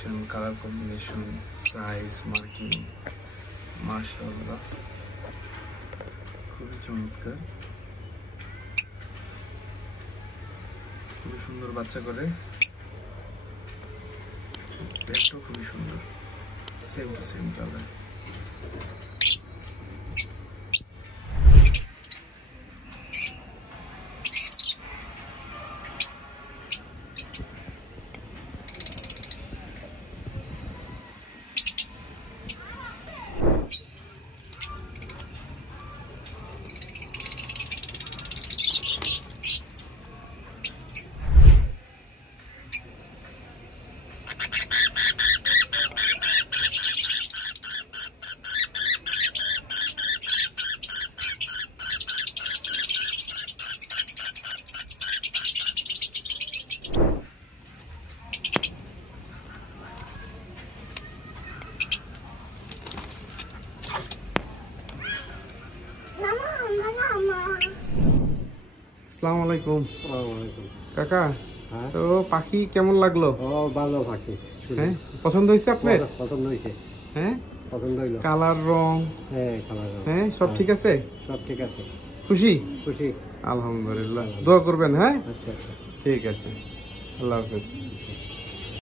Combination, colour combination, size, marking, মাশাআল্লাহ খুবই চমৎকার, খুবই সুন্দর বাচ্চা করে। পেটও খুবই সুন্দর, সেম টু সেম কালার। আসসালামু আলাইকুম। কাকা, তো পাখি কেমন লাগলো? ভালো পাখি, হ্যাঁ পছন্দ হয়েছে আপনার? পছন্দ হয়েছে। হ্যাঁ পছন্দ হইলো। কালার, রং? হ্যাঁ কালার, হ্যাঁ সব ঠিক আছে? সব ঠিক আছে। খুশি? খুশি আলহামদুলিল্লাহ। দোয়া করবেন। হ্যাঁ আচ্ছা আচ্ছা ঠিক আছে, আল্লাহ হাফেজ।